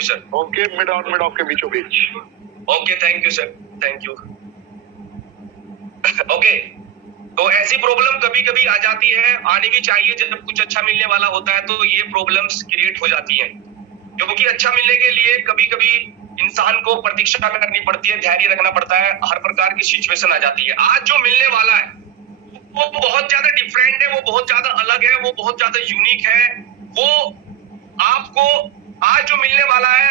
You sir. Okay, mid off के बीचों बीच। Okay, thank you sir, thank you. Okay, तो ऐसी प्रॉब्लम कभी कभी आ जाती है, आनी भी चाहिए। जब कुछ अच्छा मिलने वाला होता है तो ये प्रॉब्लम्स क्रिएट हो जाती हैं, क्योंकि अच्छा मिलने के लिए कभी कभी इंसान को प्रतीक्षा करनी पड़ती है, धैर्य रखना पड़ता है, हर प्रकार की सिचुएशन आ जाती है। आज जो मिलने वाला है वो बहुत ज्यादा डिफरेंट है, वो बहुत ज्यादा अलग है, वो बहुत ज्यादा यूनिक है। वो आपको आज जो मिलने वाला है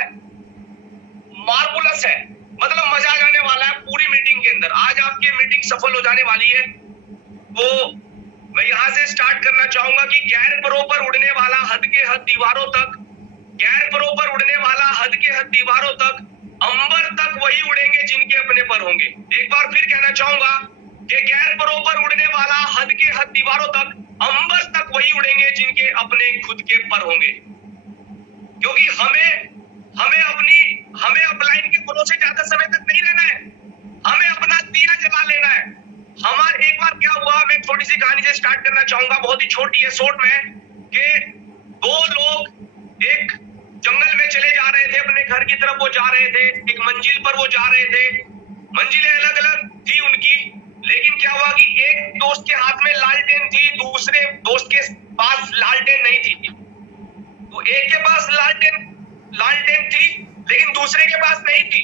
मार्वलस है, मतलब मजा आ जाने वाला है पूरी मीटिंग के अंदर। आज आपकी मीटिंग सफल हो जाने वाली है। तो मैं यहां से स्टार्ट करना चाहूंगा कि गैर बरोबर उड़ने वाला हद के हद दीवारों तक, गैर बरोबर उड़ने वाला हद के हद दीवारों तक, अंबर तक वही उड़ेंगे जिनके अपने पर होंगे। एक बार फिर कहना चाहूंगा कि गैर बरोबर उड़ने वाला हद के हद दीवारों तक, अंबर तक वही उड़ेंगे जिनके अपने खुद के पर होंगे। क्योंकि हमें अपलाइन के भरोसे ज्यादा समय तक नहीं रहना है, हमें अपना दिया जला लेना है। हमारे एक बार क्या हुआ, मैं छोटी सी कहानी से स्टार्ट करना चाहूंगा, बहुत ही छोटी है, शॉर्ट में, कि दो लोग एक जंगल में चले जा रहे थे, अपने घर की तरफ वो जा रहे थे, एक मंजिल पर वो जा रहे थे। मंजिलें अलग अलग थी उनकी, लेकिन क्या हुआ कि एक दोस्त के हाथ में लालटेन थी, दूसरे दोस्त के पास लालटेन नहीं थी। तो एक के पास लालटेन थी लेकिन दूसरे के पास नहीं थी।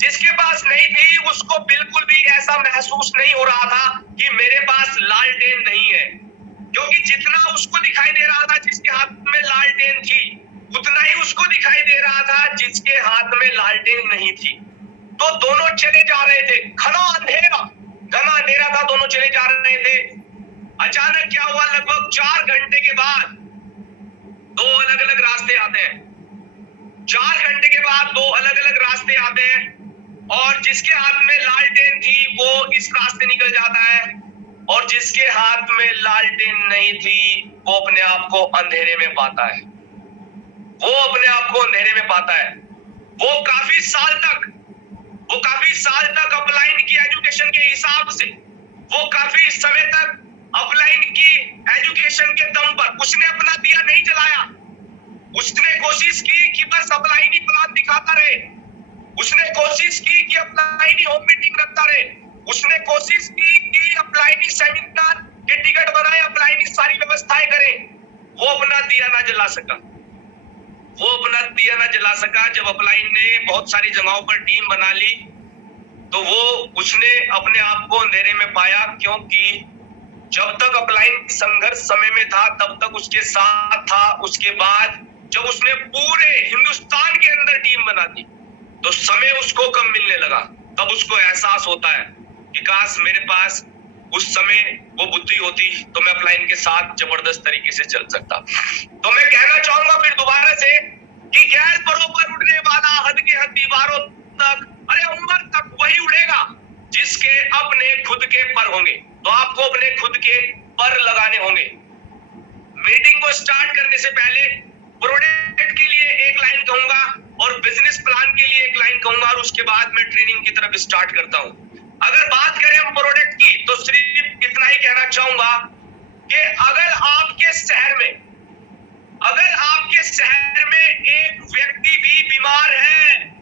जिसके पास नहीं थी उसको बिल्कुल भी ऐसा महसूस नहीं हो रहा था कि मेरे पास लालटेन नहीं है, क्योंकि जितना उसको दिखाई दे रहा था जिसके हाथ में लालटेन थी, उतना ही उसको दिखाई दे रहा था जिसके हाथ में लालटेन नहीं थी। तो दोनों चले जा रहे थे, घना अंधेरा था, दोनों चले जा रहे थे। अचानक क्या हुआ, लगभग 4 घंटे के बाद दो अलग अलग रास्ते आते हैं। 4 घंटे के बाद दो अलग अलग रास्ते आते हैं, और जिसके हाथ में लालटेन थी वो इस रास्ते निकल जाता है, और जिसके हाथ में लालटेन नहीं थी वो अपने आप को अंधेरे में पाता है। वो अपने आप को अंधेरे में पाता है। वो काफी साल तक अपलाइन की एजुकेशन के हिसाब से, वो काफी समय तक अपलाइन की एजुकेशन के दम पर उसने अपना दिया नहीं जलाया। उसने कोशिश की कि बस अपलाइन ही प्लान दिखाता रहे, उसने कोशिश की कि अपलाइन ही होम मीटिंग रखता रहे, उसने कोशिश की कि अपलाइन ही सेमिनार के टिकट बनाए, अपलाइन ही सारी व्यवस्थाएं करे। वो अपना दिया ना जला सका। जब अपलाइन ने बहुत सारी जगहों पर टीम बना ली तो उसने अपने आप को अंधेरे में पाया, क्योंकि जब तक अपलाइन संघर्ष समय में था तब तक उसके साथ था। उसके बाद जब उसने पूरे हिंदुस्तान के अंदर टीम बना दी तो समय उसको कम मिलने लगा। तब उसको एहसास होता है कि काश मेरे पास उस समय वो बुद्धि होती तो मैं अपलाइन के साथ जबरदस्त तरीके से चल सकता। तो मैं कहना चाहूंगा फिर दोबारा से कि गैर बरोबर उड़ने वाला हद के हद दीवारों तक, अरे अंबर तक वही उड़ेगा जिसके अपने खुद के पर होंगे। तो आपको अपने खुद के पर लगाने होंगे। मीटिंग को स्टार्ट करने से पहले प्रोडक्ट के लिए एक लाइन कहूंगा और बिजनेस प्लान के लिए एक लाइन कहूंगा, और उसके बाद मैं ट्रेनिंग की तरफ स्टार्ट करता हूं। अगर बात करें हम प्रोडक्ट की तो सिर्फ इतना ही कहना चाहूंगा कि अगर आपके शहर में एक व्यक्ति भी बीमार है,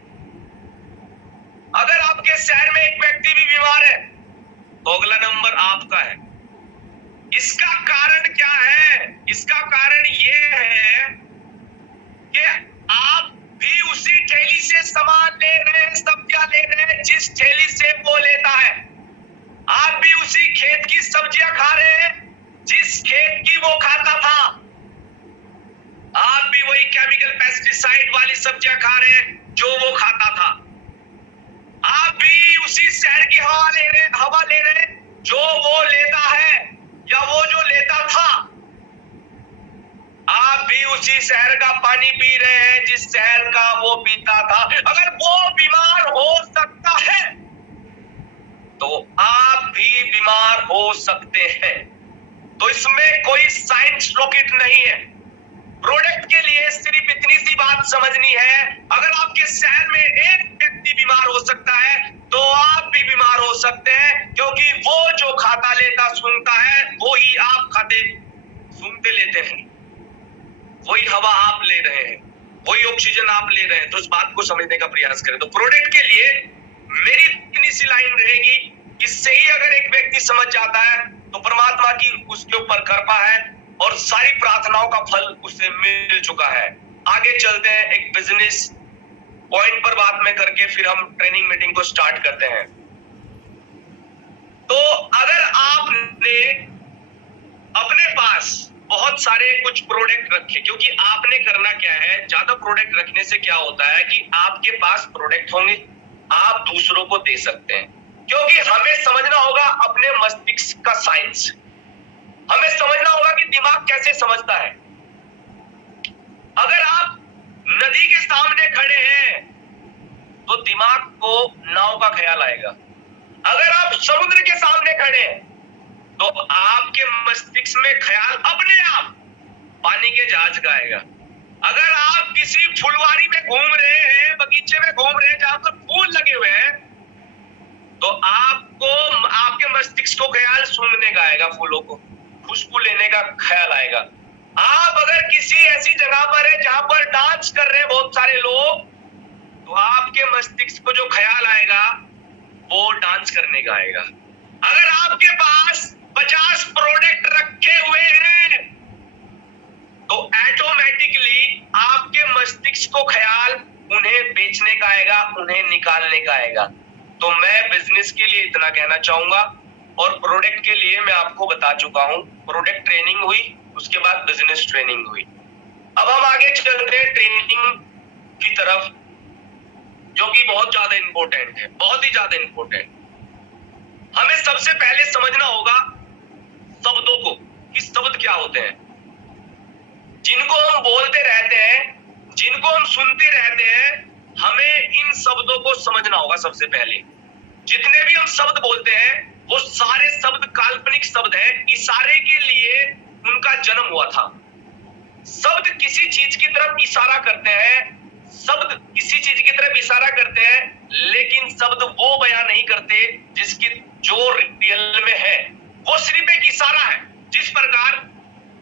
अगर आपके शहर में एक व्यक्ति भी बीमार है तो अगला नंबर आपका है। इसका कारण क्या है? इसका कारण ये है कि आप भी उसी ठेली से सामान ले रहे हैं, सब्जियां ले रहे हैं जिस ठेली से वो लेता है। आप भी उसी खेत की सब्जियां खा रहे हैं जिस खेत की वो खाता था। आप भी वही केमिकल पेस्टिसाइड वाली सब्जियां खा रहे हैं जो वो खाता था। आप भी उसी शहर की हवा ले रहे हैं जो वो लेता है या वो जो लेता था। आप भी उसी शहर का पानी पी रहे हैं जिस शहर का वो पीता था। अगर वो बीमार हो सकता है तो आप भी बीमार हो सकते हैं। तो इसमें कोई साइंस रॉकेट नहीं है। प्रोडक्ट के लिए सिर्फ इतनी सी बात समझनी है, अगर आपके शहर में एक व्यक्ति बीमार हो सकता है तो आप भी बीमार हो सकते हैं, क्योंकि वो जो खाता लेता सुनता है वो ही आप खाते सुनते लेते हैं। वही हवा आप ले रहे हैं, वही ऑक्सीजन आप ले रहे हैं, तो इस बात को समझने का प्रयास करें। तो प्रोडक्ट के लिए मेरी इतनी सी लाइन रहेगी, इससे ही अगर एक व्यक्ति समझ जाता है तो परमात्मा की उसके ऊपर कृपा है और सारी प्रार्थनाओं का फल उसे मिल चुका है। आगे चलते हैं, एक बिजनेस पॉइंट पर बात में करके फिर हम ट्रेनिंग मीटिंग को स्टार्ट करते हैं। तो अगर आपने अपने पास बहुत सारे कुछ प्रोडक्ट रखे, क्योंकि आपने करना क्या है, ज्यादा प्रोडक्ट रखने से क्या होता है कि आपके पास प्रोडक्ट होंगे, आप दूसरों को दे सकते हैं। क्योंकि हमें समझना होगा अपने मस्तिष्क का साइंस, हमें समझना होगा कि दिमाग कैसे समझता है। अगर आप नदी के सामने खड़े हैं तो दिमाग को नाव का ख्याल आएगा। अगर आप समुद्र के सामने खड़े हैं तो आपके मस्तिष्क में ख्याल अपने आप पानी के जहाज का आएगा। अगर आप किसी फुलवारी में घूम रहे हैं, बगीचे में घूम रहे हैं जहां पर फूल लगे हुए हैं, तो आपको आपके मस्तिष्क को ख्याल सूंघने का आएगा, फूलों को खुशबू लेने का ख्याल आएगा। आप अगर किसी ऐसी जगह पर है जहां पर डांस कर रहे हैं बहुत सारे लोग, तो आपके मस्तिष्क को जो ख्याल आएगा वो डांस करने का आएगा। अगर आपके पास 50 प्रोडक्ट रखे हुए हैं तो ऑटोमेटिकली आपके मस्तिष्क को ख्याल उन्हें बेचने का आएगा, उन्हें निकालने का आएगा। तो मैं बिजनेस के लिए इतना कहना चाहूंगा और प्रोडक्ट के लिए मैं आपको बता चुका हूं। प्रोडक्ट ट्रेनिंग हुई, उसके बाद बिजनेस ट्रेनिंग हुई। अब हम आगे चलते हैं ट्रेनिंग की तरफ, जो कि बहुत ज्यादा इंपॉर्टेंट है, बहुत ही ज्यादा इंपॉर्टेंट। हमें सबसे पहले समझना होगा शब्दों को, कि शब्द क्या होते हैं, जिनको हम बोलते रहते हैं, जिनको हम सुनते रहते हैं। हमें इन शब्दों को समझना होगा सबसे पहले। जितने भी हम शब्द बोलते हैं वो सारे शब्द काल्पनिक शब्द हैं, इशारे के लिए उनका जन्म हुआ था। शब्द किसी चीज की तरफ इशारा करते हैं, शब्द किसी चीज की तरफ इशारा करते हैं, लेकिन शब्द वो बयान नहीं करते जिसकी जो रियल में है, वो सिर्फ एक इशारा है। जिस प्रकार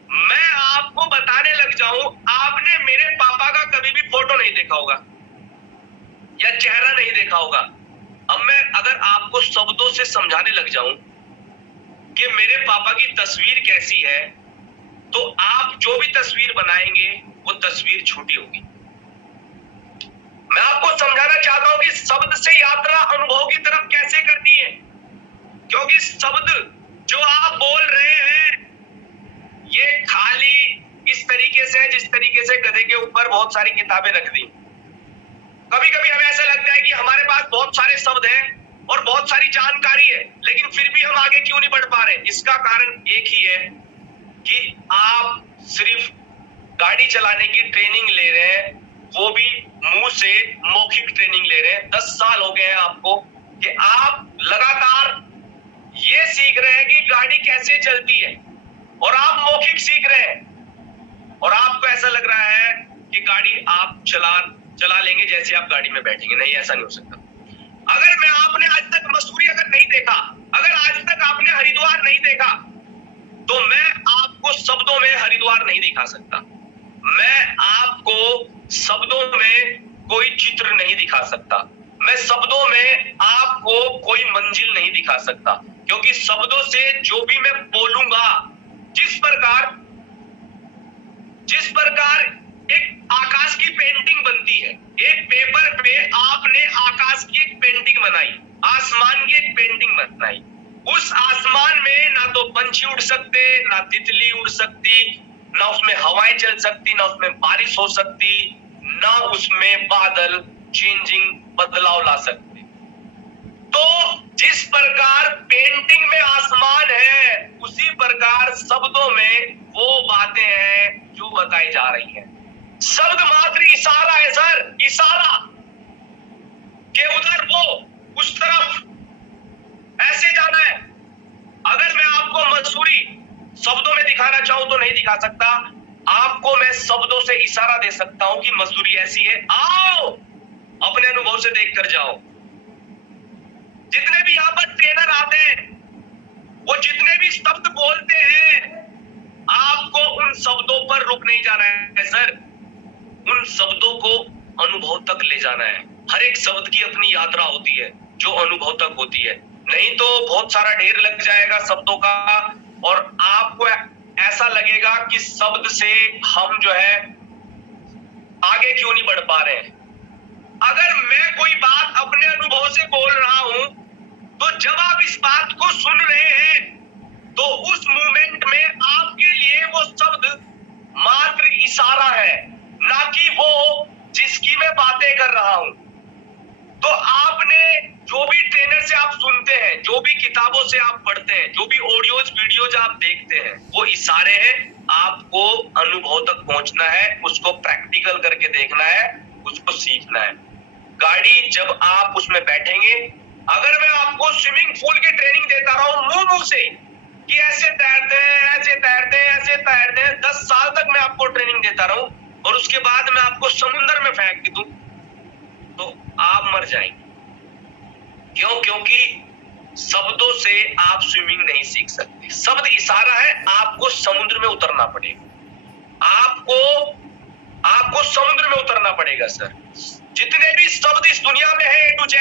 मैं आपको बताने लग जाऊं, आपने मेरे पापा का कभी भी फोटो नहीं देखा होगा या चेहरा नहीं देखा होगा। अब मैं अगर आपको शब्दों से समझाने लग जाऊं कि मेरे पापा की तस्वीर कैसी है, तो आप जो भी तस्वीर बनाएंगे वो तस्वीर छोटी होगी। मैं आपको समझाना चाहता हूं कि शब्द से यात्रा अनुभव की तरफ कैसे करनी है, क्योंकि शब्द जो आप बोल रहे हैं ये खाली इस तरीके से है जिस तरीके से गधे के ऊपर बहुत सारी किताबें रख दी। कभी कभी हमें ऐसा लगता है कि हमारे पास बहुत सारे शब्द हैं और बहुत सारी जानकारी है, लेकिन फिर भी हम आगे क्यों नहीं बढ़ पा रहे। इसका कारण एक ही है कि आप सिर्फ गाड़ी चलाने की ट्रेनिंग ले रहे हैं, वो भी मुंह से मौखिक ट्रेनिंग ले रहे हैं। 10 साल हो गए हैं आपको कि आप लगातार ये सीख रहे हैं कि गाड़ी कैसे चलती है, और आप मौखिक सीख रहे हैं और आपको ऐसा लग रहा है कि गाड़ी आप चला लेंगे जैसे आप गाड़ी में बैठेंगे। नहीं, ऐसा नहीं हो सकता। अगर मैं आपने आज तक मसूरी अगर नहीं देखा, अगर आज तक आपने हरिद्वार नहीं देखा, तो मैं आपको शब्दों में हरिद्वार नहीं दिखा सकता। मैं आपको शब्दों में कोई चित्र नहीं दिखा सकता। मैं शब्दों में आपको कोई मंजिल नहीं दिखा सकता, क्योंकि शब्दों से जो भी मैं बोलूंगा, जिस प्रकार एक आकाश की पेंटिंग बनती है, एक पेपर पे आपने आकाश की एक पेंटिंग बनाई, आसमान की एक पेंटिंग बनाई। उस आसमान में ना तो पंछी उड़ सकते, ना तितली उड़ सकती, ना उसमें हवाएं चल सकती, ना उसमें बारिश हो सकती, ना उसमें बादल चेंजिंग बदलाव ला सकते। तो जिस प्रकार पेंटिंग में आसमान है, उसी प्रकार शब्दों में वो बातें हैं जो बताई जा रही हैं। शब्द मात्र इशारा है सर, इशारा के उधर वो उस तरफ ऐसे जाना है। अगर मैं आपको मसूरी शब्दों में दिखाना चाहूं तो नहीं दिखा सकता। आपको मैं शब्दों से इशारा दे सकता हूं कि मसूरी ऐसी है, आओ अपने अनुभव से देख कर जाओ। जितने भी यहाँ पर ट्रेनर आते हैं, वो जितने भी शब्द बोलते हैं, आपको उन शब्दों पर रुक नहीं जाना है सर। उन शब्दों को अनुभव तक ले जाना है। हर एक शब्द की अपनी यात्रा होती है जो अनुभव तक होती है, नहीं तो बहुत सारा ढेर लग जाएगा शब्दों का और आपको ऐसा लगेगा कि शब्द से हम जो है आगे क्यों नहीं बढ़ पा रहे हैं। अगर मैं कोई बात अपने अनुभव से बोल रहा हूं तो जब आप इस बात को सुन रहे हैं तो उस मोमेंट में आपके लिए वो शब्द मात्र इशारा है, ना कि वो जिसकी मैं बातें कर रहा हूं। तो आपने जो भी ट्रेनर से आप सुनते हैं, जो भी किताबों से आप पढ़ते हैं, जो भी ऑडियोज वीडियोज आप देखते हैं, वो इशारे हैं। आपको अनुभव तक पहुंचना है, उसको प्रैक्टिकल करके देखना है, उसको सीखना है। गाड़ी जब आप उसमें बैठेंगे, अगर मैं आपको स्विमिंग पूल की ट्रेनिंग देता रहा हूं मुंह से कि ऐसे तैरते हैं, ऐसे तैरते हैं, ऐसे तैरते हैं, 10 साल तक मैं आपको ट्रेनिंग देता रहूं और उसके बाद मैं आपको समुद्र में फेंक दूं तो आप मर जाएंगे। क्यों? क्योंकि शब्दों से आप स्विमिंग नहीं सीख सकते। शब्द इशारा है, आपको समुद्र में उतरना पड़ेगा। आपको समुद्र में उतरना पड़ेगा सर। जितने भी शब्द इस दुनिया में है A to Z,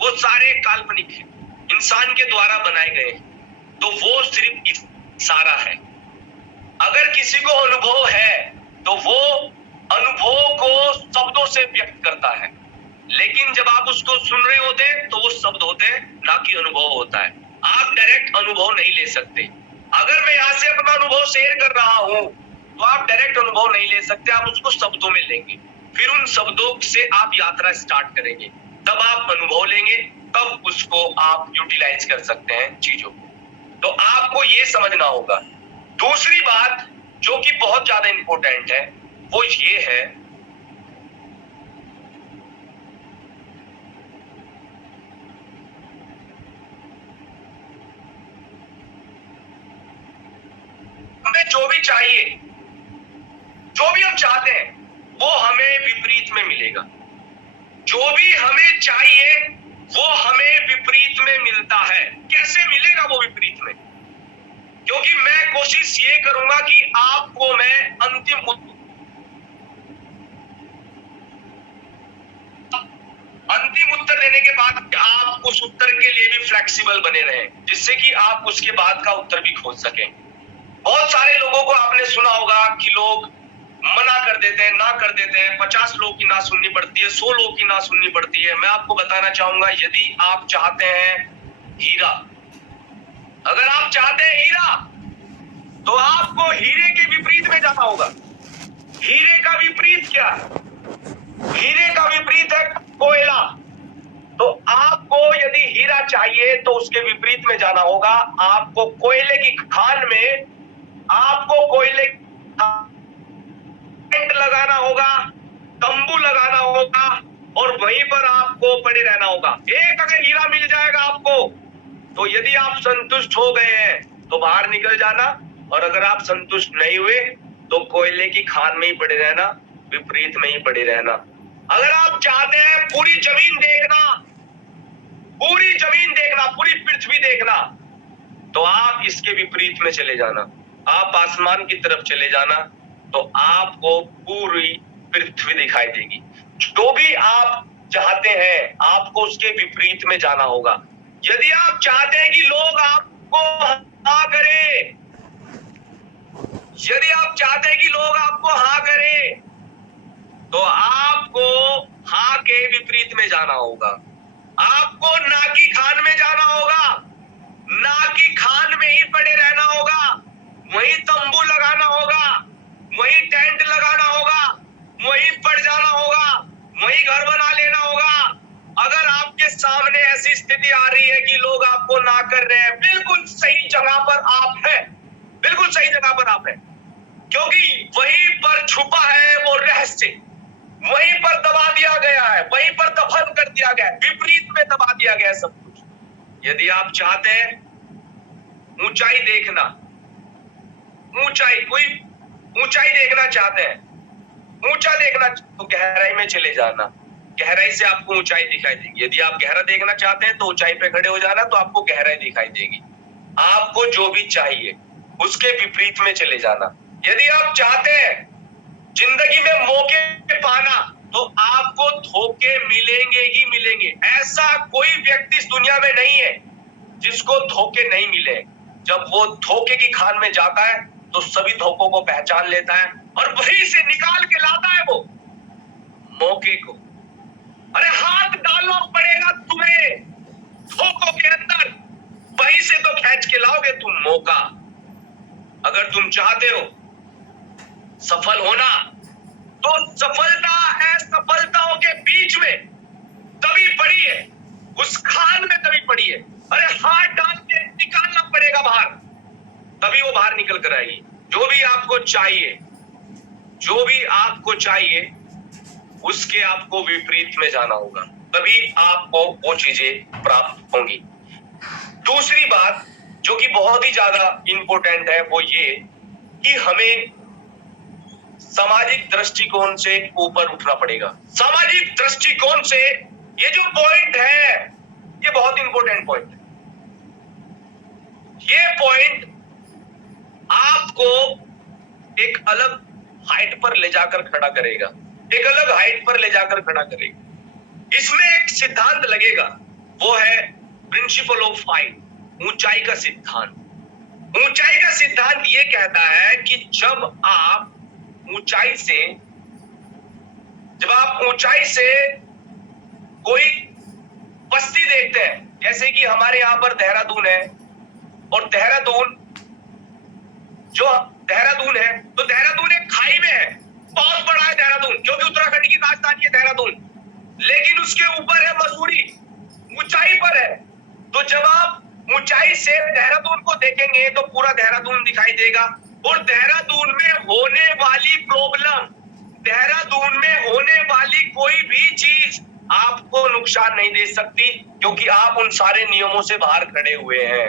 वो सारे काल्पनिक हैं, इंसान के द्वारा बनाए गए हैं, तो वो सिर्फ इशारा है। अगर किसी को अनुभव है तो वो अनुभव को शब्दों से व्यक्त करता है, लेकिन जब आप उसको सुन रहे होते हैं तो वो शब्द होते हैं, ना कि अनुभव होता है। आप डायरेक्ट अनुभव नहीं ले सकते। अगर मैं यहाँ से अपना अनुभव शेयर कर रहा हूं तो आप डायरेक्ट अनुभव नहीं ले सकते, आप उसको शब्दों में लेंगे, फिर उन शब्दों से आप यात्रा स्टार्ट करेंगे, तब आप अनुभव लेंगे, तब उसको आप यूटिलाइज कर सकते हैं चीजों को। तो आपको ये समझना होगा। दूसरी बात जो कि बहुत ज्यादा इंपॉर्टेंट है वो ये है, हमें जो भी चाहिए, जो भी हम चाहते हैं वो हमें विपरीत में मिलेगा। जो भी हमें चाहिए वो हमें विपरीत में मिलता है। कैसे मिलेगा वो विपरीत में? क्योंकि मैं कोशिश ये करूंगा कि आपको मैं अंतिम उत्तर देने के बाद आप उस उत्तर के लिए भी फ्लेक्सिबल बने रहें, जिससे कि आप उसके बाद का उत्तर भी खोज सकें। बहुत सारे लोगों को आपने सुना होगा कि लोग मना कर देते हैं, ना कर देते हैं, 50 लोग की ना सुननी पड़ती है, 100 लोग की ना सुननी पड़ती है। मैं आपको बताना चाहूंगा, यदि आप चाहते हैं हीरा, अगर आप चाहते हैं हीरा तो आपको हीरे के विपरीत में जाना होगा। हीरे का विपरीत क्या है? हीरे का विपरीत है कोयला। तो आपको यदि हीरा चाहिए तो उसके विपरीत में जाना होगा। आपको कोयले की खान में, आपको कोयले टेंट लगाना होगा, तंबू लगाना होगा और वहीं पर आपको पड़े रहना होगा। एक अगर हीरा मिल जाएगा आपको तो यदि आप संतुष्ट हो गए हैं तो बाहर निकल जाना, और अगर आप संतुष्ट नहीं हुए तो कोयले की खान में ही पड़े रहना, विपरीत में ही पड़े रहना। अगर आप चाहते हैं पूरी जमीन देखना, पूरी जमीन देखना, पूरी पृथ्वी देखना, तो आप इसके विपरीत में चले जाना, आप आसमान की तरफ चले जाना, तो आपको पूरी पृथ्वी दिखाई देगी। जो भी आप चाहते हैं आपको उसके विपरीत में जाना होगा। यदि आप चाहते हैं कि लोग आपको हाँ करें, यदि आप चाहते हैं कि लोग आपको हाँ करें तो आपको हाँ के विपरीत में जाना होगा। आपको ना की खान में जाना होगा, ना की खान में ही पड़े रहना होगा, वहीं तंबू लगाना होगा, वहीं टेंट लगाना होगा, वहीं पड़ जाना होगा, वहीं घर बना लेना होगा। अगर आपके सामने ऐसी स्थिति आ रही है कि लोग आपको ना कर रहे हैं, बिल्कुल सही जगह पर आप हैं, बिल्कुल सही जगह पर आप हैं, क्योंकि वहीं पर छुपा है वो रहस्य, वहीं पर दबा दिया गया है, वहीं पर दफन कर दिया गया है, विपरीत में दबा दिया गया है सब कुछ। यदि आप चाहते हैं ऊंचाई देखना, ऊंचाई, कोई ऊंचाई देखना चाहते हैं, ऊंचा देखना, तो गहराई में चले जाना, गहराई से आपको ऊंचाई दिखाई देगी। यदि आप गहरा देखना चाहते हैं तो ऊंचाई पे खड़े हो जाना, तो आपको गहराई दिखाई देगी। आपको जो भी चाहिए उसके विपरीत में चले जाना। यदि आप चाहते हैं जिंदगी में मौके पाना तो आपको धोखे मिलेंगे ही मिलेंगे। ऐसा कोई व्यक्ति इस दुनिया में नहीं है जिसको धोखे नहीं मिले। जब वो धोखे की खान में जाता है तो सभी धोखों को पहचान लेता है और वहीं से निकाल के लाता है वो मौके को। अरे हाथ डालना पड़ेगा तुम्हें धोखों के अंदर, वहीं से तो खींच के लाओगे तुम मौका। अगर तुम चाहते हो सफल होना तो सफलता असफलताओं के बीच में तभी पड़ी है, उस खान में तभी पड़ी है। अरे हाथ डाल के निकालना पड़ेगा बाहर, तभी वो बाहर निकल कर आएगी। जो भी आपको चाहिए, जो भी आपको चाहिए उसके आपको विपरीत में जाना होगा, तभी आपको वो चीजें प्राप्त होंगी। दूसरी बात जो कि बहुत ही ज्यादा इंपॉर्टेंट है वो ये कि हमें सामाजिक दृष्टिकोण से ऊपर उठना पड़ेगा। सामाजिक दृष्टिकोण से ये जो पॉइंट है ये बहुत इंपॉर्टेंट पॉइंट है। ये पॉइंट आपको एक अलग हाइट पर ले जाकर खड़ा करेगा, एक अलग हाइट पर ले जाकर खड़ा करेगा। इसमें एक सिद्धांत लगेगा, वो है प्रिंसिपल ऑफ हाइट, ऊंचाई का सिद्धांत। ऊंचाई का सिद्धांत ये कहता है कि जब आप ऊंचाई से कोई बस्ती देखते हैं, जैसे कि हमारे यहां पर देहरादून है, और देहरादून है तो देहरादून एक खाई में है, बहुत बड़ा है देहरादून, क्योंकि उत्तराखंड की राजधानी है देहरादून, लेकिन उसके ऊपर है मसूरी, ऊंचाई पर है। तो जब आप ऊंचाई से देहरादून को देखेंगे तो पूरा देहरादून दिखाई देगा, और देहरादून में होने वाली प्रॉब्लम, देहरादून में होने वाली कोई भी चीज आपको नुकसान नहीं दे सकती, क्योंकि आप उन सारे नियमों से बाहर खड़े हुए हैं।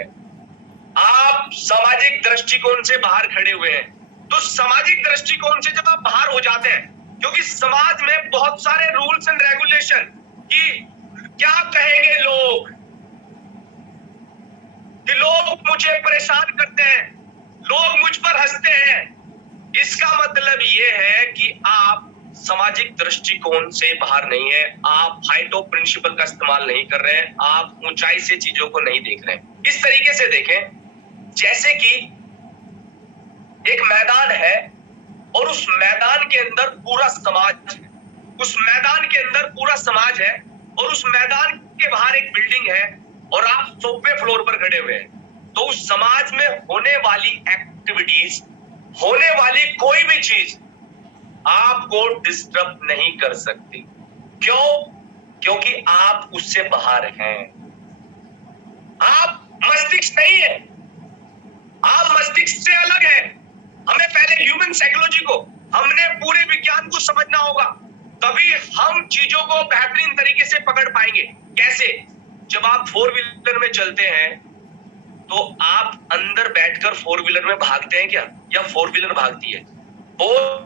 आप सामाजिक दृष्टिकोण से बाहर खड़े हुए हैं। तो सामाजिक दृष्टिकोण से जब आप बाहर हो जाते हैं, क्योंकि समाज में बहुत सारे रूल्स एंड रेगुलेशन कि क्या कहेंगे लोग, कि लोग मुझे परेशान करते हैं, लोग मुझ पर हंसते हैं, इसका मतलब ये है कि आप सामाजिक दृष्टिकोण से बाहर नहीं है, आप हाइट ऑफ प्रिंसिपल का इस्तेमाल नहीं कर रहे हैं, आप ऊंचाई से चीजों को नहीं देख रहे हैं। इस तरीके से देखें जैसे कि एक मैदान है और उस मैदान के अंदर पूरा समाज है, उस मैदान के अंदर पूरा समाज है, और उस मैदान के बाहर एक बिल्डिंग है और आप 100वें फ्लोर पर खड़े हुए हैं। तो उस समाज में होने वाली एक्टिविटीज, होने वाली कोई भी चीज आपको डिस्टर्ब नहीं कर सकती। क्यों? क्योंकि आप उससे बाहर हैं। आप मस्तिष्क नहीं है, आप मस्तिष्क से अलग है। हमें पहले ह्यूमन साइकोलॉजी को, हमने पूरे विज्ञान को समझना होगा, तभी हम चीजों को बेहतरीन तरीके से पकड़ पाएंगे। कैसे? जब आप 4 व्हीलर में चलते हैं तो आप अंदर बैठकर 4 व्हीलर में भागते हैं क्या, या 4 व्हीलर भागती है? और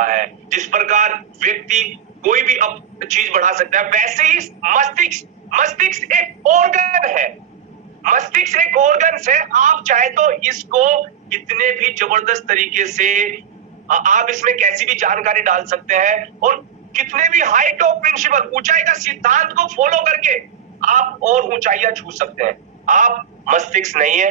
है जिस प्रकार व्यक्ति कोई भी चीज बढ़ा सकता है, वैसे ही मस्तिष्क एक ऑर्गन है। मस्तिष्क एक ऑर्गन से आप चाहे तो इसको कितने भी जबरदस्त तरीके से आप इसमें कैसी भी जानकारी डाल सकते हैं, और कितने भी हाइट ऑफ प्रिंसिपल, ऊंचाई का सिद्धांत को फॉलो करके आप और ऊंचाइयां छू सकते हैं। आप मस्तिष्क नहीं है।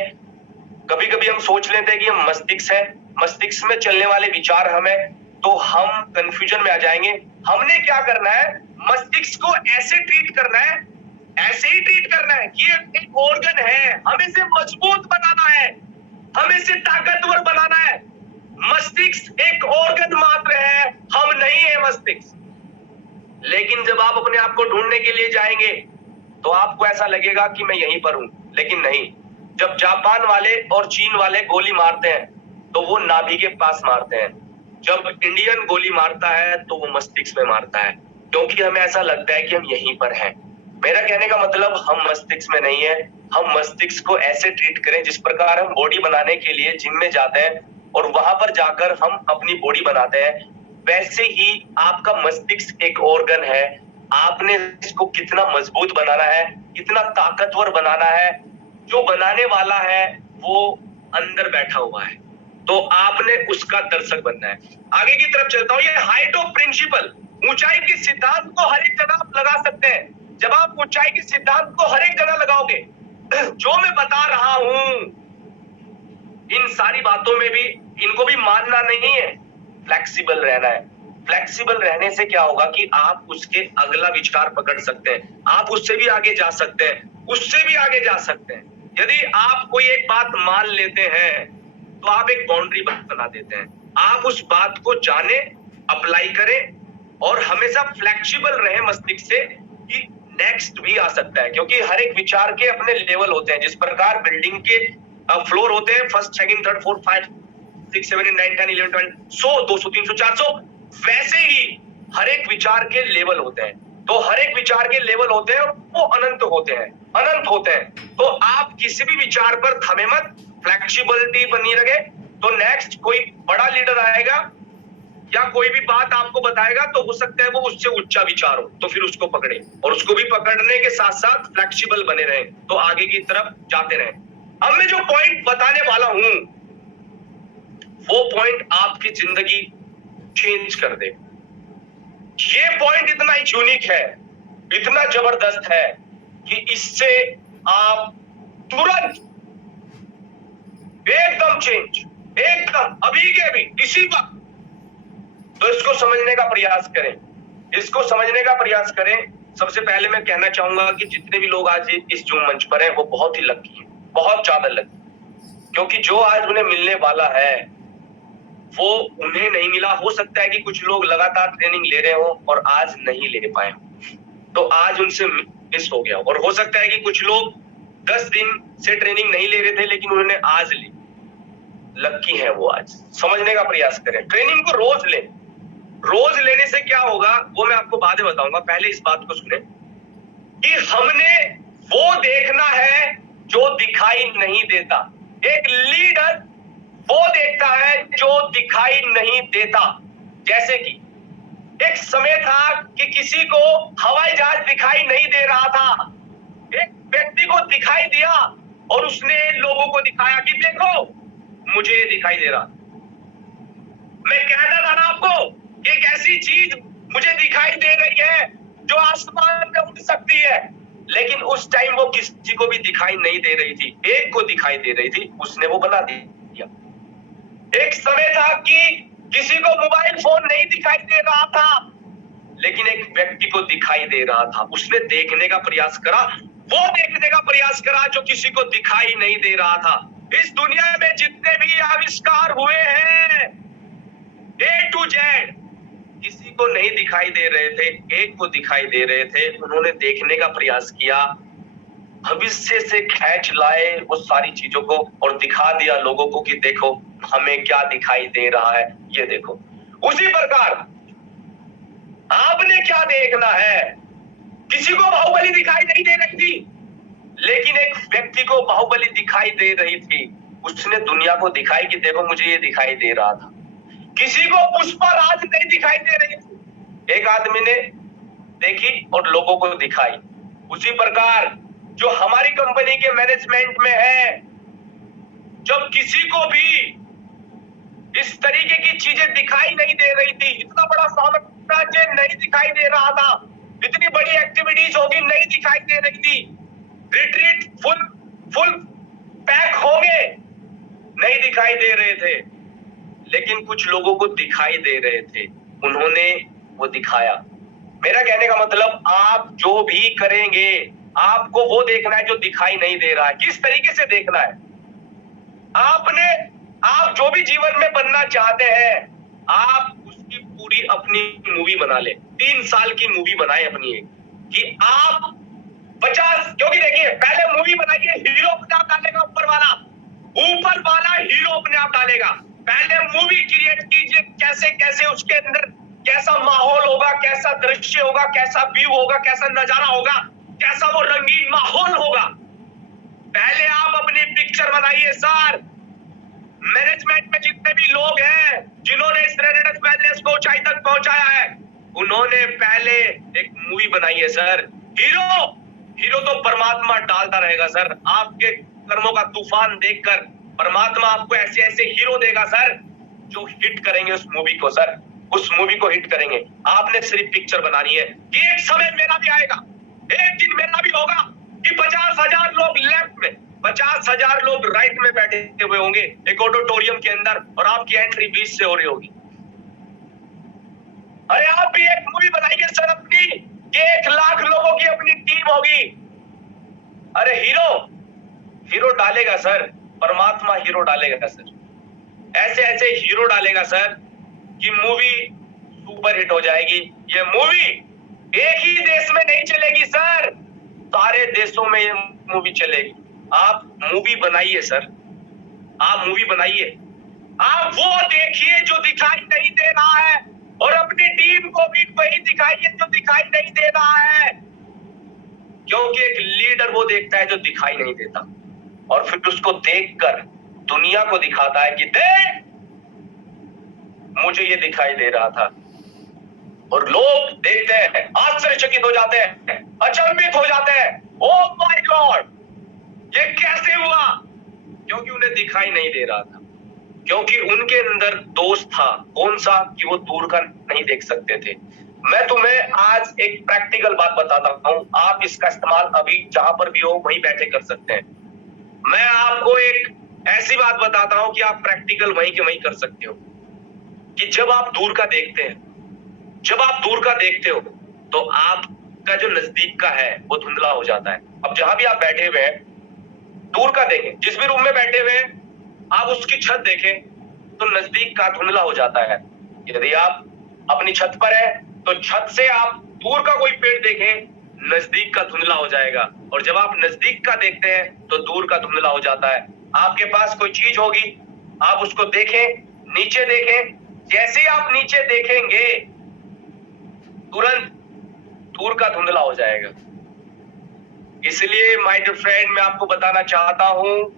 कभी कभी हम सोच लेते हैं कि हम मस्तिष्क है, मस्तिष्क में चलने वाले विचार हमें, तो हम कंफ्यूजन में आ जाएंगे। हमने क्या करना है, मस्तिष्क को ऐसे ट्रीट करना है, ऐसे ही ट्रीट करना है कि ये एक ऑर्गन है, हमें इसे मजबूत बनाना है, हमें इसे ताकतवर बनाना है। मस्तिष्क एक ऑर्गन मात्र है, हम नहीं है मस्तिष्क। लेकिन जब आप अपने आप को ढूंढने के लिए जाएंगे तो आपको ऐसा लगेगा कि मैं यहीं पर हूं, लेकिन नहीं, जब जापान वाले और चीन वाले गोली मारते हैं तो वो नाभि के पास मारते हैं, जब इंडियन गोली मारता है तो वो मस्तिष्क में मारता है, क्योंकि हमें ऐसा लगता है कि हम यहीं पर हैं। मेरा कहने का मतलब हम मस्तिष्क में नहीं है, हम मस्तिष्क को ऐसे ट्रीट करें जिस प्रकार हम बॉडी बनाने के लिए जिम में जाते हैं और वहां पर जाकर हम अपनी बॉडी बनाते हैं, वैसे ही आपका मस्तिष्क एक ऑर्गन है। आपने इसको कितना मजबूत बनाना है, कितना ताकतवर बनाना है, जो बनाने वाला है वो अंदर बैठा हुआ है, तो आपने उसका दर्शक बनना है। आगे की तरफ चलता हूं। ये हाइट ऑफ प्रिंसिपल, ऊंचाई के सिद्धांत को हर एक जगह आप लगा सकते हैं। जब आप ऊंचाई के सिद्धांत को हर एक जगह लगाओगे, जो मैं बता रहा हूं इन सारी बातों में भी इनको भी मानना नहीं है, फ्लेक्सिबल रहना है। फ्लेक्सिबल रहने से क्या होगा कि आप उसके अगला विचार पकड़ सकते हैं, आप उससे भी आगे जा सकते हैं, उससे भी आगे जा सकते हैं। यदि आप कोई एक बात मान लेते हैं तो आप एक बाउंड्री बना देते हैं, आप उस बात को जाने, अप्लाई करें और हमेशा फ्लेक्सिबल रहे मस्तिष्क से कि नेक्स्ट भी आ सकता है, क्योंकि हर एक विचार के अपने लेवल होते हैं। जिस प्रकार बिल्डिंग के फ्लोर होते हैं, फर्स्ट, सेकंड, थर्ड, फोर्थ, 5, 6, 7, 8, 9, 10, 11, 12, 100, 200, 300, 400, वैसे ही हर एक विचार के लेवल होते हैं। तो हर एक विचार के लेवल होते हैं और वो अनंत होते हैं, अनंत होते हैं। तो आप किसी भी विचार पर थमे मत, फ्लेक्सिबिलिटी बनी रहे। तो नेक्स्ट कोई बड़ा लीडर आएगा या कोई भी बात आपको बताएगा तो हो सकता है वो उससे उच्चा विचार हो, तो फिर उसको पकड़े और उसको भी पकड़ने के साथ साथ फ्लेक्सिबल बने रहे, तो आगे की तरफ जाते रहे। अब मैं जो पॉइंट बताने वाला हूं वो पॉइंट आपकी जिंदगी चेंज कर दे। ये पॉइंट इतना यूनिक है, इतना जबरदस्त है कि इससे आप तुरंत एकदम चेंज, एकदम अभी के अभी इसी वक्त। तो इसको समझने का प्रयास करें, इसको समझने का प्रयास करें। सबसे पहले मैं कहना चाहूंगा कि जितने भी लोग आज इस जूम मंच पर हैं वो बहुत ही लकी हैं, बहुत ज्यादा लकी, क्योंकि जो आज उन्हें मिलने वाला है वो उन्हें नहीं मिला। हो सकता है कि कुछ लोग लगातार ट्रेनिंग ले रहे हो और आज नहीं ले पाए हो, तो आज उनसे मिस हो गया। और हो सकता है कि कुछ लोग 10 दिन से ट्रेनिंग नहीं ले रहे थे लेकिन उन्होंने आज ली, लकी है वो। आज समझने का प्रयास करें, ट्रेनिंग को रोज लें। रोज लेने से क्या होगा वो मैं आपको बाद में बताऊंगा, पहले इस बात को सुने कि हमने वो देखना है जो दिखाई नहीं देता। एक लीडर वो देखता है जो दिखाई नहीं देता। जैसे कि एक समय था कि किसी को हवाई जहाज दिखाई नहीं दे रहा था, एक व्यक्ति को दिखाई दिया और उसने लोगों को दिखाया कि देखो मुझे दिखाई दे रहा। मैं कहता था ना आपको कि एक ऐसी चीज मुझे दिखाई दे रही है जो आसमान में उड़ सकती है, लेकिन उस टाइम वो किसी को भी दिखाई नहीं दे रही थी, एक को दिखाई दे रही थी, उसने वो बना दिया। एक समय था कि किसी को मोबाइल फोन नहीं दिखाई दे रहा था, लेकिन एक व्यक्ति को दिखाई दे रहा था, उसने देखने का प्रयास करा, वो देखने का प्रयास करा जो किसी को दिखाई नहीं दे रहा था। इस दुनिया में जितने भी आविष्कार हुए हैं A to Z, किसी को नहीं दिखाई दे रहे थे, एक को दिखाई दे रहे थे, उन्होंने देखने का प्रयास किया, भविष्य से खींच लाए वो सारी चीजों को और दिखा दिया लोगों को कि देखो हमें क्या दिखाई दे रहा है, ये देखो। उसी प्रकार आपने क्या देखना है, किसी को बाहुबली दिखाई नहीं दे रही थी, लेकिन एक व्यक्ति को बाहुबली दिखाई दे रही थी, उसने दुनिया को दिखाई कि देखो मुझे ये दिखाई दे रहा था। किसी को पुष्पराज नहीं दिखाई दे रही थी, एक आदमी ने देखी और लोगों को दिखाई। उसी प्रकार जो हमारी कंपनी के मैनेजमेंट में है, जब किसी को भी इस तरीके की चीजें दिखाई नहीं दे रही थी, इतना बड़ा साम्राज्य नहीं दिखाई दे रहा था, इतनी बड़ी एक्टिविटीज होगी नहीं दिखाई दे रही थी, रिट्रीट फुल पैक हो गए नहीं दिखाई दे रहे थे, लेकिन कुछ लोगों को दिखाई दे रहे थे, उन्होंने वो दिखाया। मेरा कहने का मतलब आप जो भी करेंगे आपको वो देखना है जो दिखाई नहीं दे रहा है। किस तरीके से देखना है, आप जो भी जीवन में बनना चाहते हैं आप उसकी पूरी अपनी मूवी बना ले। 3 साल की मूवी बनाए अपनी एक, कि आप 50, क्योंकि देखिए पहले मूवी बनाइए, हीरो अपने आप डालेगा ऊपर वाला हीरो अपने आप डालेगा। पहले मूवी क्रिएट कीजिए, कैसे कैसे उसके अंदर कैसा माहौल होगा, कैसा दृश्य होगा, कैसा व्यू होगा, कैसा नजारा होगा, कैसा वो रंगीन माहौल होगा। पहले आप अपनी पिक्चर बनाइए सर। मैनेजमेंट में जितने भी लोग हैं जिन्होंने इस रेड वेलनेस को ऊंचाई तक पहुंचाया है, उन्होंने पहले एक मूवी बनाई है सर। हीरो तो परमात्मा डालता रहेगा सर। आपके कर्मों का तूफान देखकर परमात्मा आपको ऐसे ऐसे हीरो देगा सर, जो हिट करेंगे उस मूवी को सर, उस मूवी को हिट करेंगे। आपने सिर्फ पिक्चर बनानी है कि एक समय मेरा भी आएगा, एक दिन मेरा भी होगा कि 50,000 लोग लेफ्ट में, 50,000 लोग राइट में बैठे हुए होंगे एक ऑडिटोरियम के अंदर, और आपकी एंट्री 20 से हो रही होगी। अरे आप भी एक मूवी बनाइए सर अपनी, कि 1 लाख लोगों की अपनी टीम होगी। अरे हीरो डालेगा सर, परमात्मा हीरो डालेगा सर, ऐसे ऐसे हीरो डालेगा सर कि मूवी सुपर हिट हो जाएगी। ये मूवी एक ही देश में नहीं चलेगी सर, सारे देशों में ये मूवी चलेगी। आप मूवी बनाइए सर, आप मूवी बनाइए, आप वो देखिए जो दिखाई नहीं दे रहा है, और अपनी टीम को भी वही दिखाइए जो दिखाई नहीं दे रहा है। क्योंकि एक लीडर वो देखता है जो दिखाई नहीं देता, और फिर उसको देखकर दुनिया को दिखाता है कि देख, मुझे ये दिखाई दे रहा था। और लोग देखते हैं, आश्चर्यचकित हो जाते हैं, अचंभित हो जाते हैं, ओह माय गॉड, ये कैसे हुआ? क्योंकि उन्हें दिखाई नहीं दे रहा था, क्योंकि उनके अंदर दोष था। कौन सा? कि वो दूर का नहीं देख सकते थे। मैं तुम्हें आज एक प्रैक्टिकल बात बताता हूं, आप इसका इस्तेमाल अभी जहां पर भी हो वहीं बैठे कर सकते हैं। मैं आपको एक ऐसी बात बताता हूं कि आप प्रैक्टिकल वहीं के वहीं कर सकते हो, कि जब आप दूर का देखते हैं, जब आप दूर का देखते हो तो आपका जो नजदीक का है वो धुंधला हो जाता है। अब जहां भी आप बैठे हुए हैं, दूर का देखें, जिस भी रूम में बैठे हुए हैं आप उसकी छत देखें तो नजदीक का धुंधला हो जाता है। यदि आप अपनी छत पर है तो छत से आप दूर का कोई पेड़ देखें, नजदीक का धुंधला हो जाएगा, और जब आप नजदीक का देखते हैं तो दूर का धुंधला हो जाता है। आपके पास कोई चीज होगी, आप उसको देखें, नीचे देखें, जैसे ही आप नीचे देखेंगे तुरंत दूर का धुंधला हो जाएगा। इसलिए माय डियर फ्रेंड, मैं आपको बताना चाहता हूं,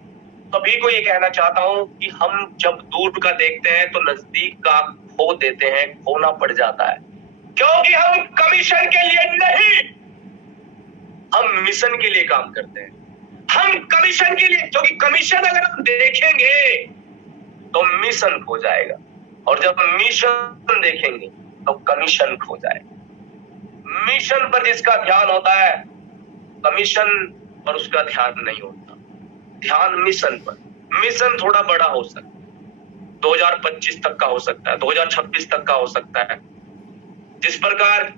सभी को ये कहना चाहता हूं कि हम जब दूर का देखते हैं तो नजदीक का खो देते हैं, खोना पड़ जाता है। क्योंकि हम कमीशन के लिए नहीं, हम मिशन के लिए काम करते हैं। हम कमीशन के लिए, क्योंकि कमीशन अगर हम देखेंगे तो मिशन खो जाएगा, और जब मिशन देखेंगे तो कमीशन खो जाएगा। मिशन पर जिसका ध्यान होता है, कमीशन पर उसका ध्यान नहीं होता, ध्यान मिशन पर। मिशन थोड़ा बड़ा हो सकता है, 2025 तक का हो सकता है, 2026 तक का हो सकता है। जिस प्रकार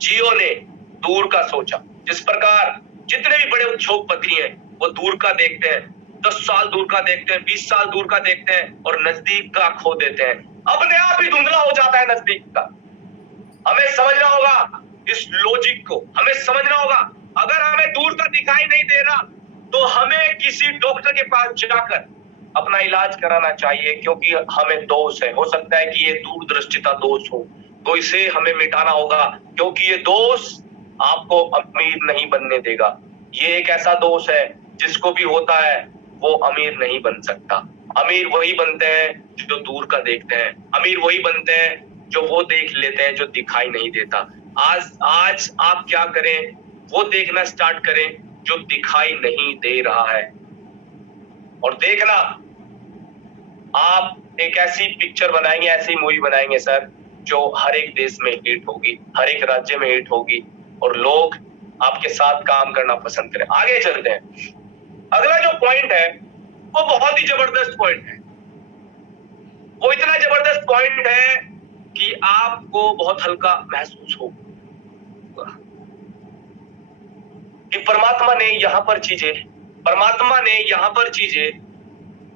जियो ने दूर का सोचा, जिस प्रकार जितने भी बड़े उद्योगपति हैं वो दूर का देखते हैं, 10 साल दूर का देखते हैं, 20 साल दूर का देखते हैं, और नजदीक का खो देते हैं। अपने आप ही धुंधला हो जाता है नजदीक का। हमें समझना होगा इस लॉजिक को, हमें समझना होगा। अगर हमें दूर का दिखाई नहीं दे रहा तो हमें किसी डॉक्टर के पास जाकर अपना इलाज कराना चाहिए, क्योंकि हमें दोष है। हो सकता है कि ये दूरदृष्टिता दोष हो, तो इसे हमें मिटाना होगा, क्योंकि ये दोष आपको अमीर नहीं बनने देगा। ये एक ऐसा दोष है जिसको भी होता है वो अमीर नहीं बन सकता। अमीर वही बनते हैं जो दूर का देखते हैं, अमीर वही बनते हैं जो वो देख लेते हैं जो दिखाई नहीं देता। आज आप क्या करें, वो देखना स्टार्ट करें जो दिखाई नहीं दे रहा है, और देखना आप एक ऐसी पिक्चर बनाएंगे, ऐसी मूवी बनाएंगे सर, जो हर एक देश में हिट होगी, हर एक राज्य में हिट होगी, और लोग आपके साथ काम करना पसंद करें। आगे चलते हैं। अगला जो पॉइंट है वो बहुत ही जबरदस्त पॉइंट है। वो इतना जबरदस्त पॉइंट है कि आपको बहुत हल्का महसूस होगा कि परमात्मा ने यहां पर चीजें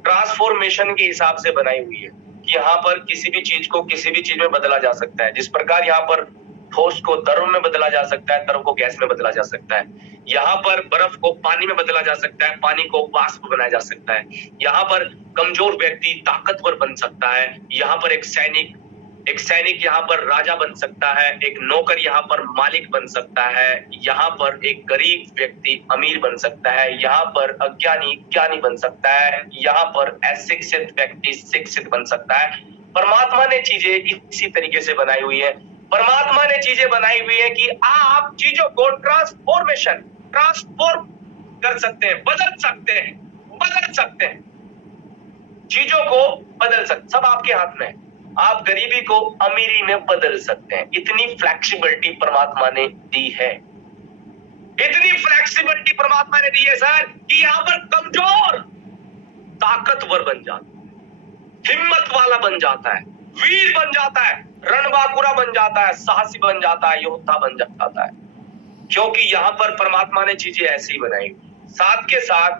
ट्रांसफॉर्मेशन के हिसाब से बनाई हुई है, कि यहाँ पर किसी भी चीज को किसी भी चीज में बदला जा सकता है। जिस प्रकार यहाँ पर ठोस को द्रव में बदला जा सकता है, द्रव को गैस में बदला जा सकता है, यहाँ पर बर्फ को पानी में बदला जा सकता है, पानी को वाष्प बनाया जा सकता है। यहाँ पर कमजोर व्यक्ति ताकतवर बन सकता है। यहाँ पर एक सैनिक यहाँ पर राजा बन सकता है, एक नौकर यहाँ पर मालिक बन सकता है, यहाँ पर एक गरीब व्यक्ति अमीर बन सकता है, यहाँ पर अज्ञानी ज्ञानी बन सकता है, यहाँ पर अशिक्षित व्यक्ति शिक्षित बन सकता है। परमात्मा ने चीजें इसी तरीके से बनाई हुई है। परमात्मा ने चीजें बनाई हुई है कि आप चीजों को ट्रांसफॉर्म कर सकते हैं, बदल सकते हैं, चीजों को बदल सकते, सब आपके हाथ में है। आप गरीबी को अमीरी में बदल सकते हैं। इतनी फ्लेक्सिबिलिटी परमात्मा ने दी है, इतनी फ्लेक्सिबिलिटी परमात्मा ने दी है सर कि यहाँ पर कमजोर ताकतवर बन जाता है, हिम्मत वाला बन जाता है, वीर बन जाता है, रणबांकुरा बन जाता है, साहसी बन जाता है, योद्धा बन जाता है, क्योंकि यहाँ पर परमात्मा ने चीजें ऐसी बनाई। साथ के साथ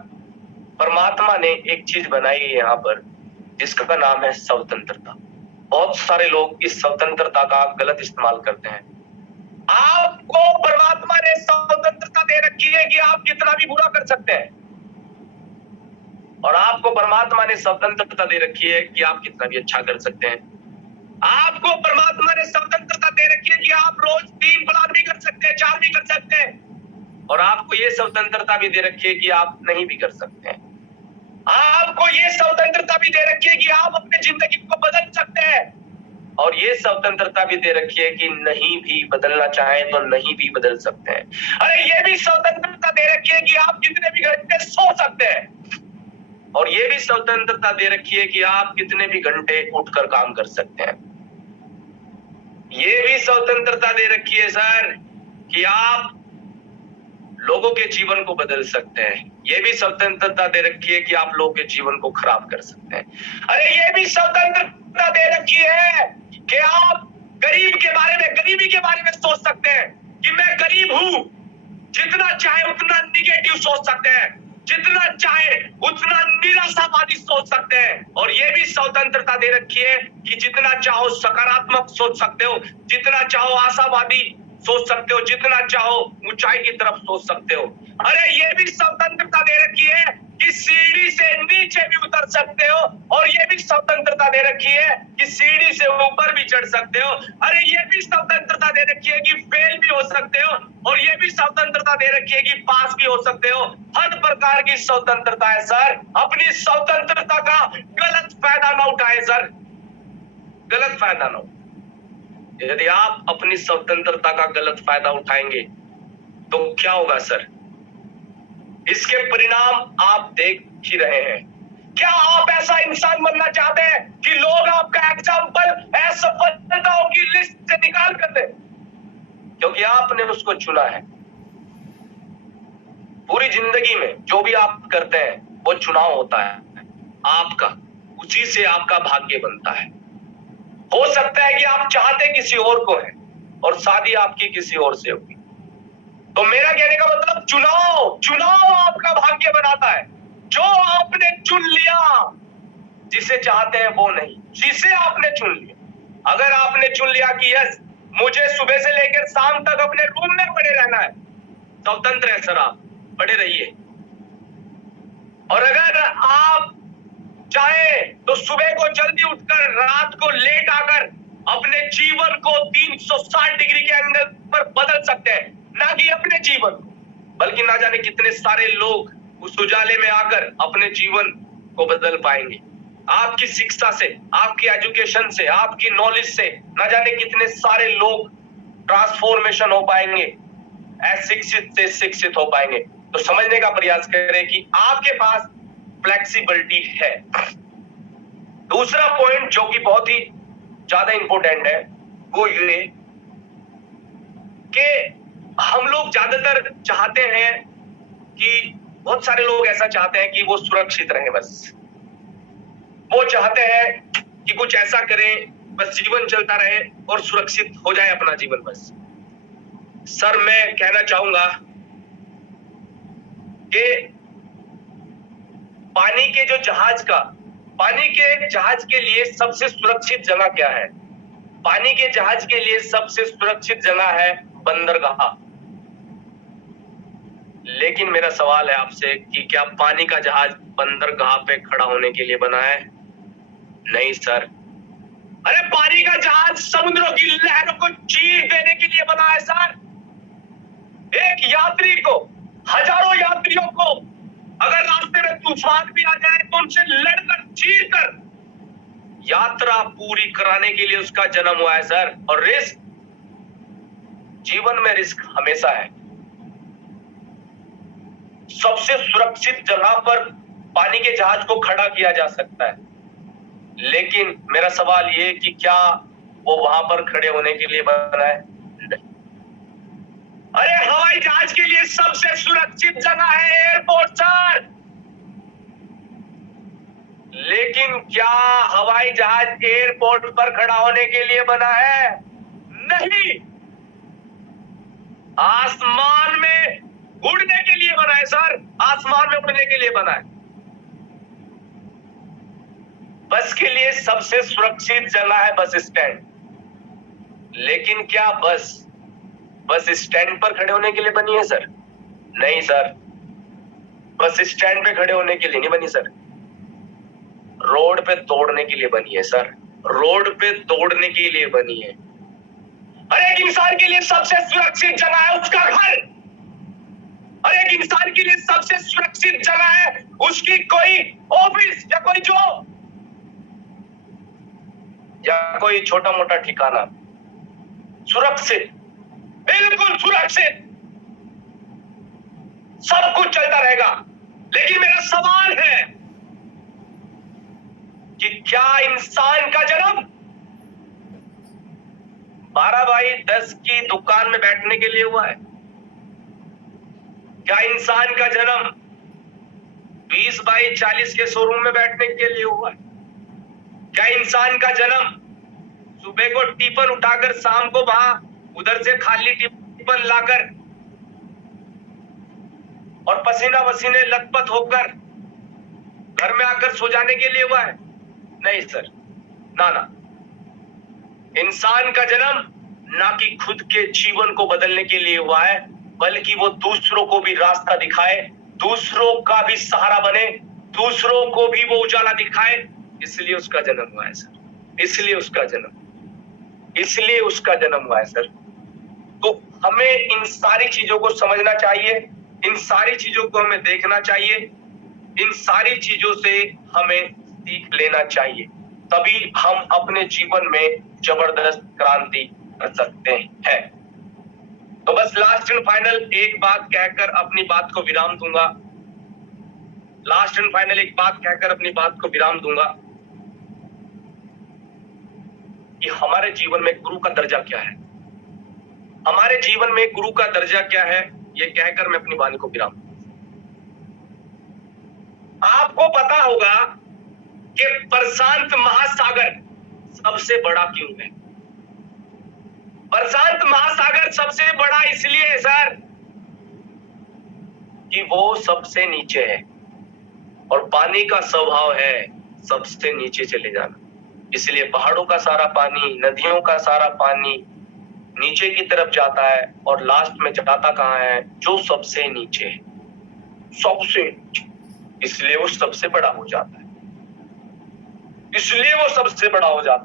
परमात्मा ने एक चीज बनाई है यहाँ पर जिसका नाम है स्वतंत्रता। बहुत सारे लोग इस स्वतंत्रता का गलत इस्तेमाल करते हैं। आपको परमात्मा ने स्वतंत्रता दे रखी है कि आप कितना भी बुरा कर सकते हैं, और आपको परमात्मा ने स्वतंत्रता दे रखी है कि आप कितना भी अच्छा कर सकते हैं। आपको परमात्मा ने स्वतंत्रता दे रखी है कि आप रोज 3 प्लान भी कर सकते हैं, 4 भी कर सकते हैं, और आपको ये स्वतंत्रता भी दे रखी है कि आप नहीं भी कर सकते हैं। आपको ये स्वतंत्रता भी दे रखी है कि आप अपने जिंदगी को बदल सकते हैं, और ये स्वतंत्रता भी दे रखी है कि नहीं भी बदलना चाहें तो नहीं भी बदल सकते हैं। अरे ये भी स्वतंत्रता दे रखी है कि आप कितने भी घंटे सो सकते हैं, और ये भी स्वतंत्रता दे रखी है कि आप कितने भी घंटे उठकर काम कर सकते हैं। ये भी स्वतंत्रता दे रखी है सर कि आप लोगों के जीवन को बदल सकते हैं। ये भी स्वतंत्रता दे रखी है कि आप लोगों के जीवन को खराब कर सकते हैं। अरे ये भी स्वतंत्रता दे रखी है कि आप गरीबी के बारे में सोच सकते हैं कि मैं गरीब हूं, जितना चाहे उतना निगेटिव सोच सकते हैं, जितना चाहे उतना निराशावादी सोच सकते हैं। और ये भी स्वतंत्रता दे रखी है कि जितना चाहो सकारात्मक सोच सकते हो, जितना चाहो आशावादी सोच सकते हो, जितना चाहो ऊंचाई की तरफ सोच सकते हो। अरे ये भी स्वतंत्रता दे रखी है कि सीढ़ी से नीचे भी उतर सकते हो, और ये भी स्वतंत्रता दे रखी है कि सीढ़ी से ऊपर भी चढ़ सकते हो। अरे ये भी स्वतंत्रता दे रखी है कि फेल भी हो सकते हो, और ये भी स्वतंत्रता दे रखी है कि पास भी हो सकते हो। हर प्रकार की स्वतंत्रता है सर। अपनी स्वतंत्रता का गलत फायदा ना उठाए सर, गलत फायदा ना उठाए। यदि आप अपनी स्वतंत्रता का गलत फायदा उठाएंगे तो क्या होगा सर? इसके परिणाम आप देख ही रहे हैं। क्या आप ऐसा इंसान बनना चाहते हैं कि लोग आपका एग्जाम्पल असफलताओं की लिस्ट से निकाल कर दे? क्योंकि आपने उसको चुना है। पूरी जिंदगी में जो भी आप करते हैं वो चुनाव होता है आपका, उसी से आपका भाग्य बनता है। हो सकता है कि आप चाहते किसी और को है और शादी आपकी किसी और से होगी। तो मेरा कहने का मतलब चुनाव आपका भाग्य बनाता है। जो आपने चुन लिया, जिसे चाहते हैं वो नहीं, जिसे आपने चुन लिया। अगर आपने चुन लिया कि यस मुझे सुबह से लेकर शाम तक अपने रूम में पड़े रहना है, स्वतंत्र है सर, आप पड़े रहिए। और अगर आप चाहे तो सुबह को जल्दी उठकर रात को लेट आकर अपने जीवन को 360 डिग्री के एंगल पर बदल सकते हैं। ना कि अपने जीवन बल्कि ना जाने कितने सारे लोग उस उजाले में आकर अपने जीवन को बदल पाएंगे। आपकी शिक्षा से, आपकी एजुकेशन से, आपकी नॉलेज से ना जाने कितने सारे लोग ट्रांसफॉर्मेशन हो पाएंगे, अशिक्षित से शिक्षित हो पाएंगे। तो समझने का प्रयास करें कि आपके पास फ्लेक्सिबिलिटी है। दूसरा पॉइंट जो कि बहुत ही ज्यादा इंपॉर्टेंट है वो ये कि हम लोग ज्यादातर चाहते हैं कि बहुत सारे लोग ऐसा चाहते हैं कि वो सुरक्षित रहे, बस वो चाहते हैं कि कुछ ऐसा करें बस जीवन चलता रहे और सुरक्षित हो जाए अपना जीवन बस। सर मैं कहना चाहूंगा कि पानी के जहाज के लिए सबसे सुरक्षित जगह क्या है? पानी के जहाज के लिए सबसे सुरक्षित जगह है बंदरगाह। लेकिन मेरा सवाल है आपसे कि क्या पानी का जहाज बंदरगाह पे खड़ा होने के लिए बना है? नहीं सर। अरे पानी का जहाज समुद्रों की लहरों को चीर देने के लिए बना है सर। एक यात्री को, हजारों यात्रियों को अगर रास्ते में तूफान भी आ जाए तो उनसे लड़कर चीर कर यात्रा पूरी कराने के लिए उसका जन्म हुआ है सर। और रिस्क, जीवन में रिस्क हमेशा है। सबसे सुरक्षित जगह पर पानी के जहाज को खड़ा किया जा सकता है, लेकिन मेरा सवाल ये कि क्या वो वहां पर खड़े होने के लिए बना है? नहीं। अरे हवाई जहाज के लिए सबसे सुरक्षित जगह है एयरपोर्ट सर। लेकिन क्या हवाई जहाज एयरपोर्ट पर खड़ा होने के लिए बना है? नहीं। आसमान में उड़ने के लिए बना है सर। आसमान में उड़ने के लिए बना है। बस के लिए सबसे सुरक्षित जगह है बस स्टैंड, लेकिन क्या बस स्टैंड पर खड़े होने के लिए बनी है सर? नहीं सर, बस स्टैंड पे खड़े होने के लिए नहीं बनी सर। रोड पे दौड़ने के लिए बनी है सर। रोड पे दौड़ने के लिए बनी है। अरे एक इंसान के लिए सबसे सुरक्षित जगह है उसका घर। अरे एक इंसान के लिए सबसे सुरक्षित जगह है उसकी कोई ऑफिस या कोई जॉब या कोई छोटा मोटा ठिकाना। सुरक्षित, बिल्कुल सुरक्षित, सब कुछ चलता रहेगा। लेकिन मेरा सवाल है कि क्या इंसान का जन्म 12x10 की दुकान में बैठने के लिए हुआ है? क्या इंसान का जन्म 20x40 के शोरूम में बैठने के लिए हुआ है? क्या इंसान का जन्म सुबह को टिफिन उठाकर शाम को वहां उधर से खाली टिफिन लाकर और पसीना पसीने लथपथ होकर घर में आकर सो जाने के लिए हुआ है? नहीं सर, ना। इंसान का जन्म ना कि खुद के जीवन को बदलने के लिए हुआ है, बल्कि वो दूसरों को भी रास्ता दिखाए, दूसरों का भी सहारा बने, दूसरों को भी वो उजाला दिखाए। इसलिए उसका जन्म हुआ है सर। इसलिए उसका जन्म हुआ है सर। तो हमें इन सारी चीजों को समझना चाहिए, इन सारी चीजों को हमें देखना चाहिए, इन सारी चीजों से हमें सीख लेना चाहिए, तभी हम अपने जीवन में जबरदस्त क्रांति कर सकते हैं। तो बस लास्ट एंड फाइनल एक बात कहकर अपनी बात को विराम दूंगा। कि हमारे जीवन में गुरु का दर्जा क्या है। हमारे जीवन में गुरु का दर्जा क्या है, ये कहकर मैं अपनी वाणी को विराम दूंगा। आपको पता होगा कि प्रशांत महासागर सबसे बड़ा क्यों है? प्रशांत महासागर सबसे बड़ा इसलिए है सर कि वो सबसे नीचे है और पानी का स्वभाव है सबसे नीचे चले जाना। इसलिए पहाड़ों का सारा पानी, नदियों का सारा पानी नीचे की तरफ जाता है और लास्ट में जाता कहाँ है? जो सबसे नीचे है, सबसे नीचे। इसलिए वो सबसे बड़ा हो जाता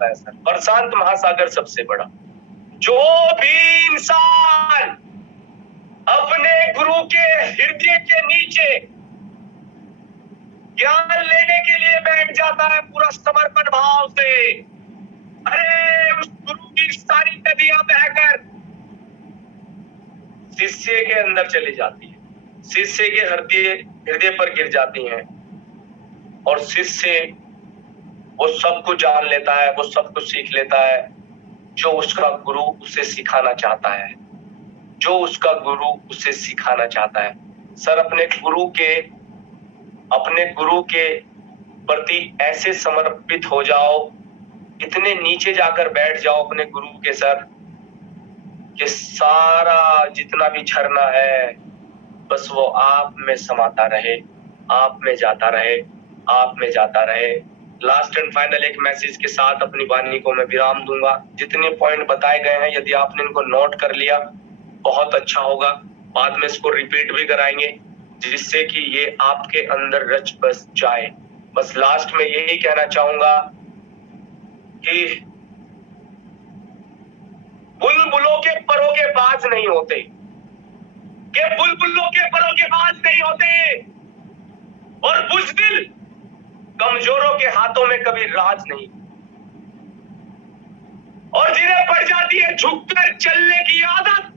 है। सर, प्रशांत महासागर सबसे बड़ा। जो भी इंसान अपने गुरु के हृदय के नीचे ज्ञान लेने के लिए बैठ जाता है पूरा समर्पण भाव से, अरे उस गुरु की सारी नदियां बहकर शिष्य के अंदर चली जाती है, शिष्य के हृदय पर गिर जाती हैं और शिष्य वो सब कुछ जान लेता है, वो सब कुछ सीख लेता है जो उसका गुरु उसे सिखाना चाहता है, सर अपने गुरु के प्रति ऐसे समर्पित हो जाओ, इतने नीचे जाकर बैठ जाओ अपने गुरु के सर कि सारा जितना भी झरना है बस वो आप में समाता रहे, आप में जाता रहे। लास्ट एंड फाइनल एक मैसेज के साथ अपनी वाणी को मैं विराम दूंगा। जितने पॉइंट बताए गए हैं यदि आपने इनको नोट कर लिया बहुत अच्छा होगा। बाद में इसको रिपीट भी कराएंगे जिससे कि ये आपके अंदर रच बस जाए। बस लास्ट में यही कहना चाहूंगा कि बुलबुलों के परों के बाज नहीं होते, के बुलबुलों के परों के बाज नहीं होते, और बुज़दिल कमजोरों के हाथों में कभी राज नहीं, और जिन्हें पड़ जाती है झुककर चलने की आदत,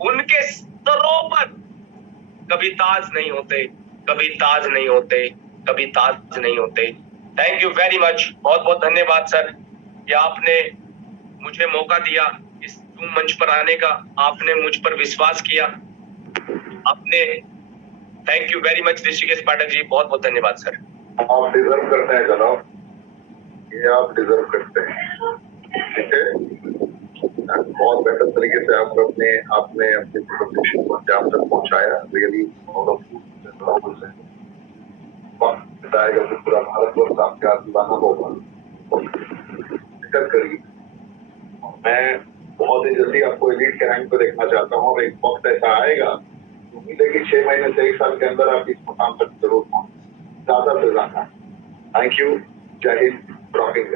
उनके सरों पर कभी ताज नहीं होते, कभी ताज नहीं होते, कभी ताज नहीं होते। थैंक यू वेरी मच, बहुत बहुत धन्यवाद सर कि आपने मुझे मौका दिया इस Zoom मंच पर आने का, आपने मुझ पर विश्वास किया, आपने। Thank you very much Rishikesh Pathak ji, बहुत बहुत धन्यवाद सर। आप डिजर्व करते हैं जनाब, ये आप डिजर्व करते हैं, ठीक है। बहुत बेहतर तरीके से आपने अपनी प्रेजेंटेशन को अंजाम तक पहुंचाया। रियली बताएगा कि पूरा भारतवर्ष आपके हाथ दीवाना होगा। फिक्र करिए, मैं बहुत ही जल्दी आपको एलीट के रैंक पे देखना चाहता हूँ और एक वक्त ऐसा आएगा, उम्मीद है कि 6 महीने से 1 साल के अंदर आप इस मुकाम तक जरूर पहुंचे, ज्यादा से ज्यादा। थैंक यू, जय हिंद, रॉकिंग।